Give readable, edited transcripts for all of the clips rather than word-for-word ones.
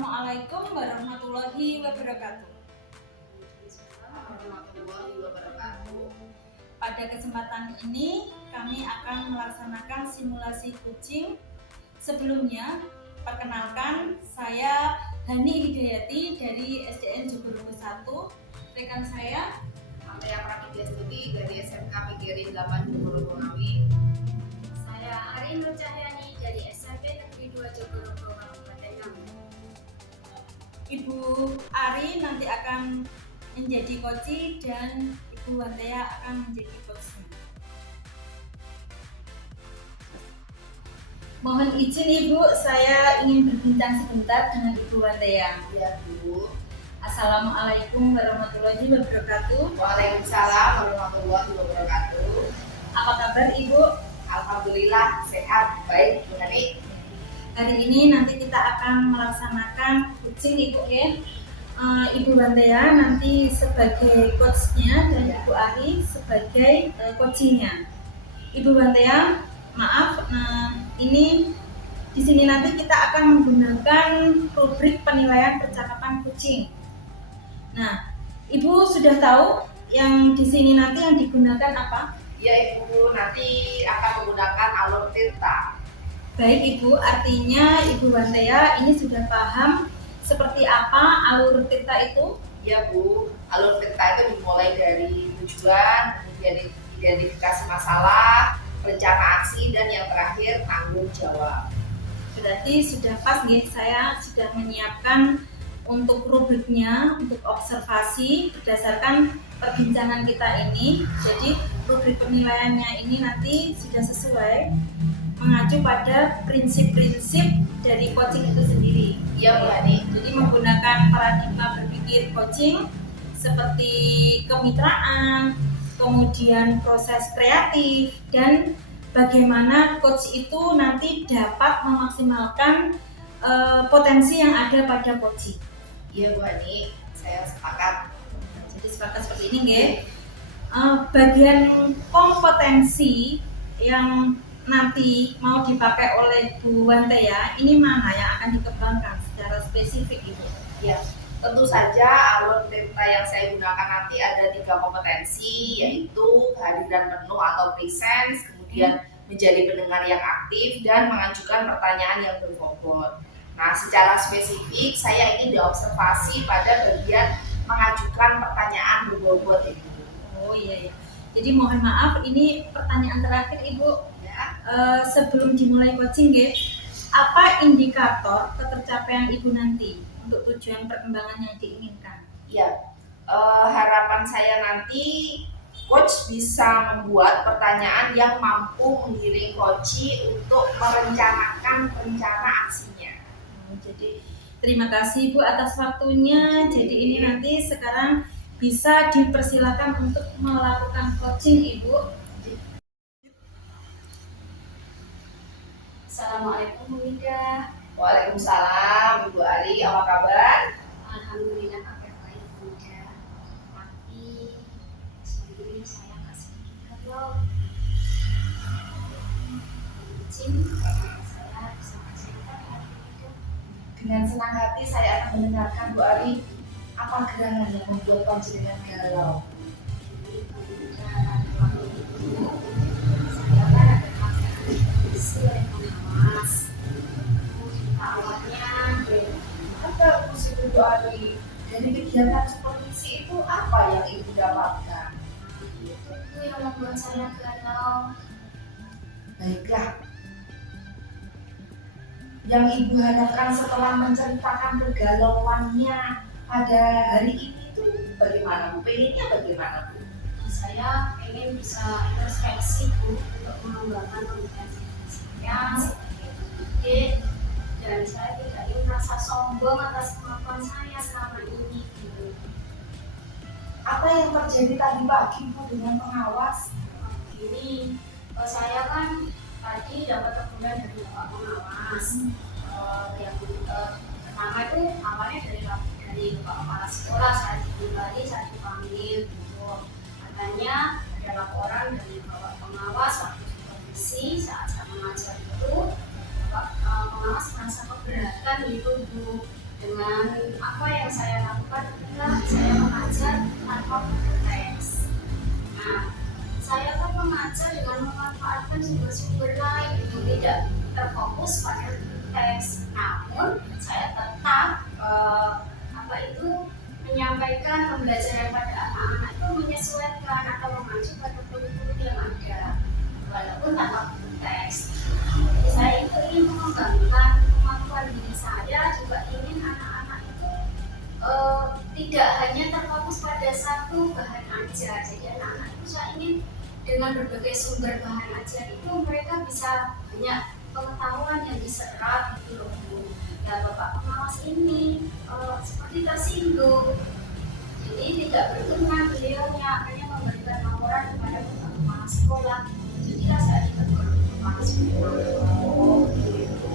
Assalamualaikum warahmatullahi wabarakatuh. Pada kesempatan ini kami akan melaksanakan simulasi kucing. Sebelumnya, perkenalkan saya Hani Hidayati dari SDN Jogorogo 1. Rekan saya Amelia Prasetya Stuti dari SMK PGRI 8 Jogorogo Ngawi. Saya Arin Nur Cahyani dari SMP Negeri 2 Jogorogo Kabupaten Ngawi. Ibu Ari nanti akan menjadi koci dan Ibu Wantea akan menjadi coachnya. Mohon izin Ibu, saya ingin berbincang sebentar dengan Ibu Wantea. Ya, Bu. Assalamualaikum warahmatullahi wabarakatuh. Waalaikumsalam warahmatullahi wabarakatuh. Apa kabar Ibu? Alhamdulillah sehat, baik, Bu Hani. Hari ini nanti kita akan melaksanakan coaching Ibu ya. Ibu Wantea nanti sebagai coachnya dan Ibu Ari sebagai coachingnya. Ibu Wantea, maaf, ini di sini nanti kita akan menggunakan rubrik penilaian percakapan kucing. Nah, Ibu sudah tahu yang di sini nanti yang digunakan apa? Ya, Ibu nanti akan menggunakan alur tirta. Baik Ibu, artinya Ibu Wantea ini sudah paham seperti apa alur tirta itu? Ya, Bu. Alur tirta itu dimulai dari tujuan, kemudian identifikasi masalah, rencana aksi, dan yang terakhir tanggung jawab. Berarti sudah pas nih, saya sudah menyiapkan untuk rubriknya, untuk observasi berdasarkan perbincangan kita ini. Jadi rubrik penilaiannya ini nanti sudah sesuai mengacu pada prinsip-prinsip dari coaching itu sendiri. Iya, Bu Hani. Jadi menggunakan paradigma berpikir coaching seperti kemitraan, kemudian proses kreatif, dan bagaimana coach itu nanti dapat memaksimalkan potensi yang ada pada coaching. Iya, Bu Hani, saya sepakat. Jadi sepakat seperti ini, nggih. Bagian kompetensi yang nanti mau dipakai oleh Bu Wantea, ini mana yang akan dikembangkan secara spesifik Ibu? Ya, tentu saja alur tirta yang saya gunakan nanti ada 3 kompetensi, yaitu kehadiran penuh atau presence, kemudian menjadi pendengar yang aktif, dan mengajukan pertanyaan yang berbobot. Nah, secara spesifik saya ingin diobservasi pada bagian mengajukan pertanyaan berbobot itu. Oh iya. Jadi mohon maaf, ini pertanyaan terakhir Ibu. Sebelum dimulai coaching, apa indikator ketercapaian Ibu nanti untuk tujuan perkembangan yang diinginkan? Ya, harapan saya nanti coach bisa membuat pertanyaan yang mampu menggiring coach untuk merencanakan rencana aksinya. Jadi terima kasih Bu atas waktunya. Jadi ini nanti sekarang bisa dipersilakan untuk melakukan coaching Ibu. Assalamualaikum Bu Ida. Waalaikumsalam, Ibu Ari, apa kabar? Alhamdulillah kabar baik Bu Ida. Tapi sebelum ini saya kasih kalau izin saya bisa cerita hari ini. Dengan senang hati saya akan mendengarkan, Bu Ari. Apa gerangan yang membuat panjenengan galau? Jadi Bu Ida waktu itu saya kan ada masalah oleh pengawas. Awalnya Apa fungsi Bu Ari? Dari kegiatan supervisi itu apa yang Ibu dapatkan? itu yang membuat saya galau. Baiklah, yang Ibu harapkan setelah menceritakan kegalauannya pada hari ini itu bagaimana Bu? Pengennya bagaimana Bu? Saya pengen bisa introspeksi Bu untuk mengembangkan kompetensi saya sebagai pendidik, dan saya tidak ingin merasa sombong atas kemampuan saya selama ini gitu. Apa yang terjadi tadi pagi Bu dengan pengawas? Ini saya kan tadi dapat teguran dari Bapak pengawas. Yang pertama itu awalnya dari Bapak Kepala Sekolah, saya pribadi saya dipanggil gitu. Katanya ada laporan dari Bapak pengawas waktu supervisi saat saya mengajar itu, Bapak pengawas merasa keberatan gitu Bu. Dengan apa yang saya lakukan adalah saya mengajar tanpa berteks. Nah, saya kan mengajar dengan memanfaatkan sumber-sumber lain itu tidak terfokus pada teks. Namun saya tetap menyampaikan pembelajaran pada anak-anak itu menyesuaikan atau mengacu pada kurikulum yang ada, walaupun tanpa teks. Jadi saya itu ingin mengembangkan kemampuan diri saya, juga ingin anak-anak itu tidak hanya terfokus pada satu bahan ajar. Jadi anak-anak itu saya ingin dengan berbagai sumber bahan ajar itu mereka bisa banyak pengetahuan yang diserap gitu loh Bu. Ya Bapak pengawas ini seperti tersinggung, jadi tidak berkenan beliaunya hanya memberikan laporan kepada Bapak kepala sekolah. Jadi saya ikut kepala sekolah. Oh gitu.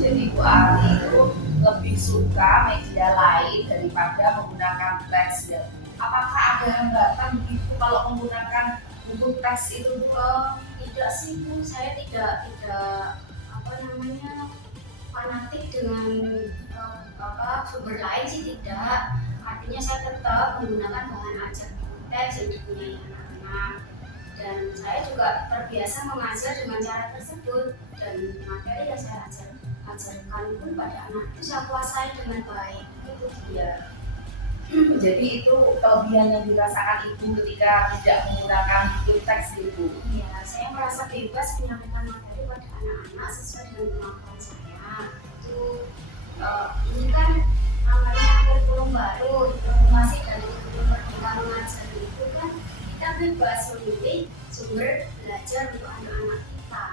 Jadi Bu Ari itu lebih suka media lain daripada menggunakan teks ya. Apakah ada hambatan begitu kalau menggunakan buku teks itu Bu? Tidak sih Bu, saya tidak fanatik dengan sumber lain sih tidak. Artinya saya tetap menggunakan bahan ajar teks yang dipunyai anak-anak, dan saya juga terbiasa mengajar dengan cara tersebut, dan materi yang saya ajarkan pun pada anak itu saya kuasai dengan baik. Itu dia. Jadi itu kelebihan yang dirasakan Ibu ketika tidak menggunakan buku teks Ibu. Iya, saya merasa bebas menyampaikan materi pada anak-anak sesuai dengan kemampuan saya. Itu ini kan namanya kurikulum baru, informasi dari kurikulum Merdeka Mengajar itu kan kita bebas memilih sumber belajar untuk anak-anak kita.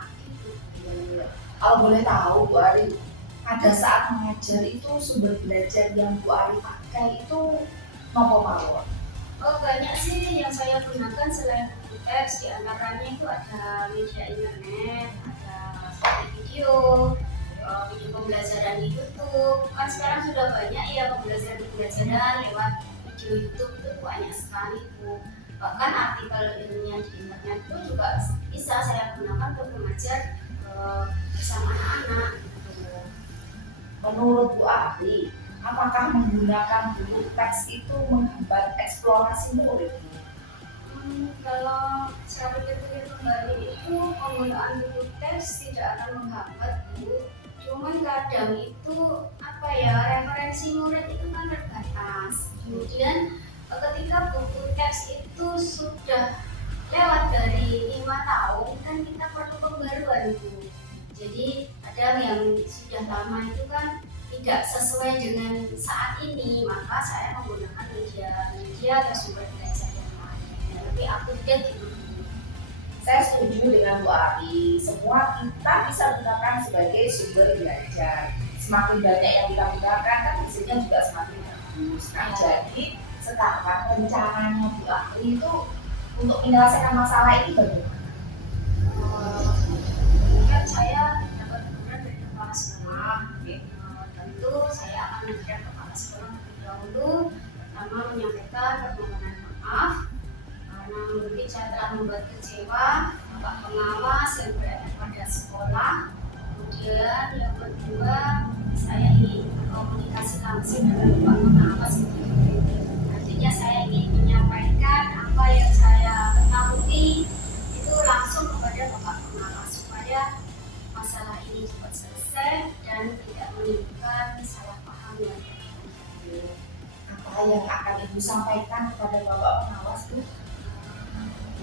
Gitu. Kalau boleh tahu Bu Ari, pada saat mengajar itu sumber belajar yang Bu Ari pakai itu apa mawon? Banyak sih yang saya gunakan selain buku teks, di antaranya itu ada media internet, ada video pembelajaran di YouTube. Kan sekarang sudah banyak ya pembelajaran lewat video YouTube, itu banyak sekali Bu. Bahkan artikel ilmiah di internet itu juga bisa saya gunakan untuk mengajar bersama anak-anak. Menurut Bu Ari, apakah menggunakan buku teks itu menghambat eksplorasi murid? Kalau saya pikir-pikir kembali itu penggunaan buku teks tidak akan menghambat Bu. Cuman kadang itu referensi murid itu kan terbatas. Kemudian ketika buku teks itu sudah lewat dari 5 tahun kan kita perlu pembaruan Bu. Jadi ada yang sudah lama itu kan tidak sesuai dengan saat ini, maka saya menggunakan media atau sumber belajar yang lain yang lebih update itu. Saya setuju dengan Bu Ari, semua kita bisa gunakan sebagai sumber belajar. Semakin banyak yang kita gunakan kan hasilnya juga semakin bagus. Nah, jadi sekarang rencananya Bu Ari itu untuk menyelesaikan masalah ini bagaimana? Kan saya dapat teguran dari kepala sekolah. Tentu saya akan menghadap kepala sekolah terlebih dahulu, pertama menyampaikan permohonan maaf karena mungkin saya telah membuat kecewa Bapak pengawas yang berada pada sekolah. Kemudian yang kedua, saya ingin berkomunikasi langsung dengan Bapak pengawas. Artinya saya ingin menyampaikan apa yang saya ketahui itu langsung kepada Bapak pengawas supaya masalah ini cepat selesai dan tidak menimbulkan salah paham yang Apa yang akan Ibu sampaikan kepada Bapak pengawas Bu?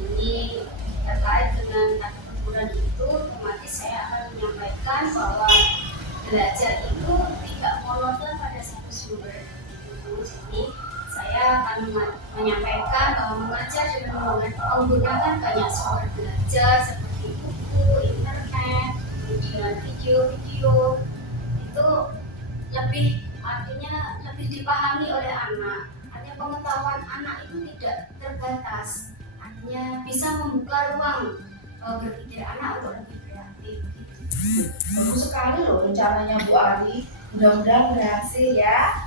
Ini terkait dengan kata teguran itu, otomatis saya akan menyampaikan bahwa belajar itu tidak monoton pada satu sumber. Jadi saya akan menyampaikan bahwa mengajar dengan menggunakan banyak sumber belajar seperti buku, internet, kemudian video-video itu lebih dipahami oleh anak. Artinya pengetahuan anak itu tidak terbatas. Artinya bisa membuka ruang berpikir anak untuk lebih kreatif. Bagus sekali loh rencananya Bu Ari, mudah-mudahan berhasil ya.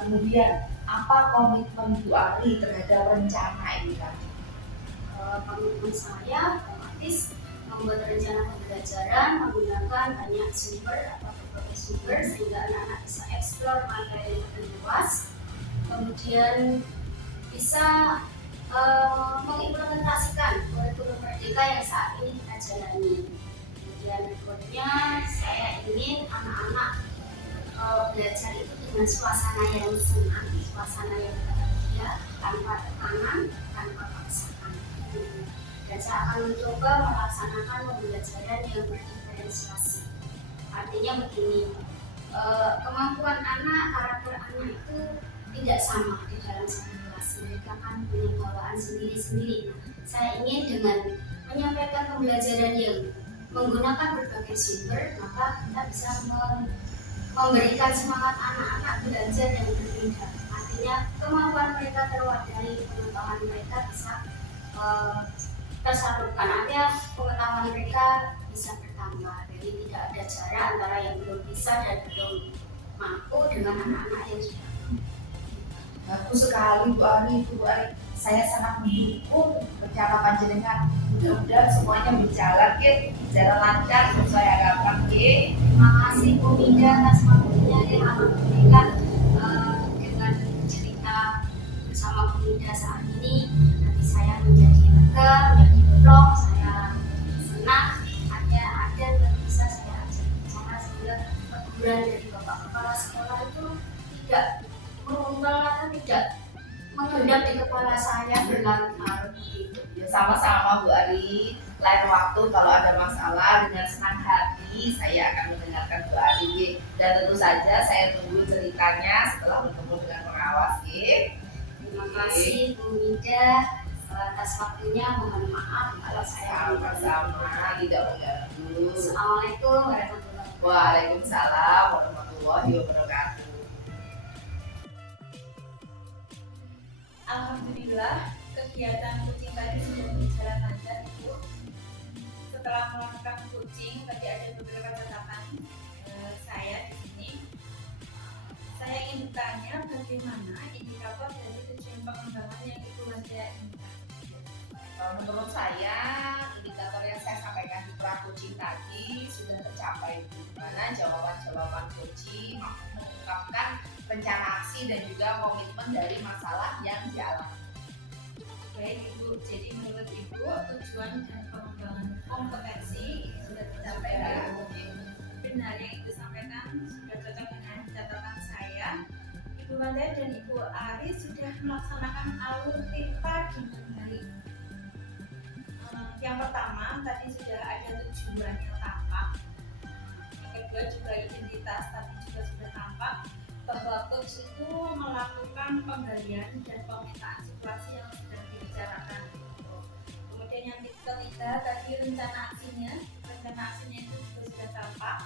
Kemudian apa komitmen Bu Ari terhadap rencana ini tadi? Komitmen saya otomatis membuat rencana pembelajaran menggunakan banyak sumber atau berbagai sumber sehingga anak-anak bisa eksplor materi yang lebih luas, kemudian bisa mengimplementasikan kurikulum merdeka yang saat ini kita jalani. Kemudian berikutnya saya ingin anak-anak belajar itu dengan suasana yang senang, suasana yang bahagia, tanpa tekanan, tanpa paksaan. Dan saya akan mencoba melaksanakan pembelajaran yang berdiferensiasi. Artinya begini, kemampuan anak, karakter anak itu tidak sama di dalam satu kelas. Mereka kan punya bawaan sendiri-sendiri. Saya ingin dengan menyampaikan pembelajaran yang menggunakan berbagai sumber, maka kita bisa memberikan semangat anak-anak belajar yang berbeda. Artinya kemampuan mereka terwadahi, pengetahuan mereka bisa tersalurkan. Artinya pengetahuan mereka bisa bertambah. Jadi tidak ada jarak antara yang belum bisa dan belum mampu dengan anak-anak yang sudah. Bagus sekali Bu Ari. Saya sangat mendukung rencana panjenengan. Mudah-mudahan semuanya berjalan lancar sesuai harapan. Terima kasih Bu Mida atas waktunya yang alhamdulillah dengan cerita bersama Bu Mida saat ini nanti saya menjadi lega, menjadi plong, saya senang ada dan bisa saya ajak bicara sehingga teguran dari Bapak Kepala Sekolah itu tidak mengumpul atau tidak mengendap di kepala saya berlarut-larut begitu. Ya, sama-sama Bu Ari. Lain waktu kalau ada masalah dengan senang hati saya akan mendengarkan Bu Ari. Dan tentu saja saya tunggu ceritanya setelah bertemu dengan pengawas. Terima kasih Bu Mida atas waktunya. Mohon maaf kalau saya Sama-sama, tidak mengganggu. Assalamualaikum warahmatullahi wabarakatuh. Waalaikumsalam warahmatullahi wabarakatuh. Alhamdulillah kegiatan kucing tadi sudah berjalan lancar Ibu. Setelah melakukan kucing tadi ada beberapa catatan saya di sini. Saya ingin bertanya bagaimana indikator dari tujuan pengembangan yang Ibu Wanda inginkan. Menurut saya indikator yang saya sampaikan di pra coaching tadi sudah tercapai, di mana jawaban-jawaban coaching mampu mengungkapkan rencana aksi dan juga komitmen dari masalah yang dialami. Baik Ibu, jadi menurut Ibu tujuan dan pengembangan kompetensi itu sudah tercapai ya. Benar yang Ibu sampaikan sudah cocok dengan catatan saya. Ibu Wanda dan Ibu Ari sudah melaksanakan alur TIPA dengan baik. Yang pertama tadi sudah ada tujuan yang tampak. Yang kedua juga identitas tadi juga sudah tampak bahwa coach itu melakukan penggalian dan pemetaan situasi yang sedang dibicarakan. Kemudian yang ketiga tadi rencana aksinya itu juga sudah tampak.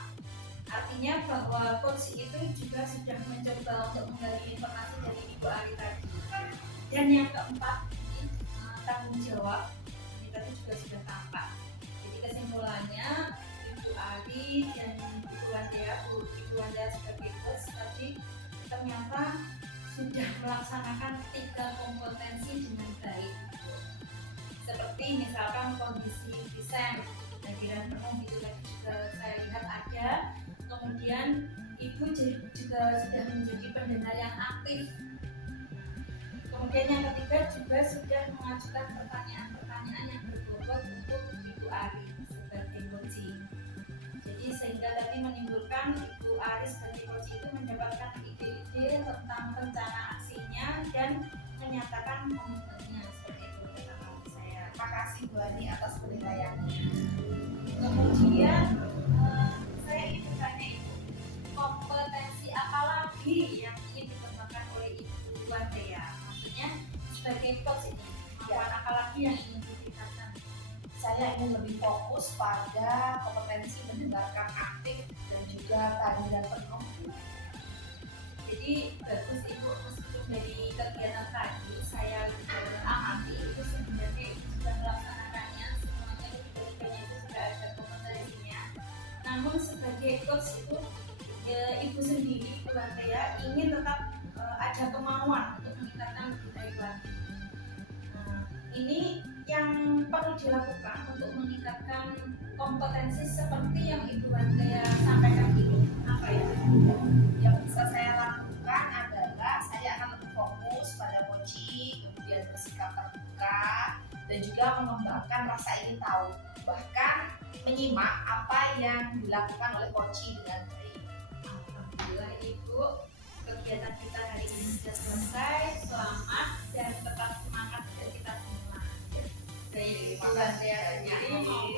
Artinya bahwa coach itu juga sudah mencoba untuk menggali informasi dari Ibu Ari tadi. Dan yang keempat ini tanggung jawab ini tadi juga sudah tampak. Jadi kesimpulannya Ibu Ari dan Ibu Wanda sebagai coach tadi ternyata sudah melaksanakan 3 kompetensi dengan baik. Seperti misalkan kondisi desain hadiran penuh itu tadi juga saya lihat ada. Kemudian Ibu juga sudah menjadi pendengar yang aktif. Kemudian yang ketiga juga sudah mengajukan pertanyaan-pertanyaan yang berbobot untuk Ibu Ari sebagai coaching. Jadi sehingga tadi menimbulkan Ibu Ari sebagai coaching itu mendapatkan ide-ide tentang rencana aksinya dan menyatakan komitmennya seperti itu kata saya. Terima kasih Bu Ani atas penilaiannya. Kemudian saya ingin bertanya Ibu, kompetensi apa lagi yang ingin dikembangkan oleh Ibu Wanda ya? Maksudnya sebagai coach ini, kemampuan apa lagi yang ingin ditingkatkan? Saya ingin lebih fokus pada kompetensi mendengarkan aktif dan juga kehadiran penuh. Jadi bagus Ibu, meskipun dari kegiatan tadi saya amati itu sebenarnya Ibu sudah melaksanakannya semuanya, tiga-tiganya itu sudah ada kompetensinya. Namun sebagai coach itu Ibu sendiri Ibu Wanda ya ingin tetap ada kemauan untuk meningkatkan budaya lagi. Ini yang perlu dilakukan untuk meningkatkan kompetensi seperti yang Ibu Wantia sampaikan itu apa ya? Yang bisa saya lakukan adalah saya akan lebih fokus pada coaching, kemudian bersikap terbuka, dan juga mengembangkan rasa ingin tahu, bahkan menyimak apa yang dilakukan oleh coaching dengan baik. Alhamdulillah Ibu, kegiatan kita hari ini sudah selesai. Selamat dan tetap semangat dan kita semua. Baik, Ibu Wantia sendiri mau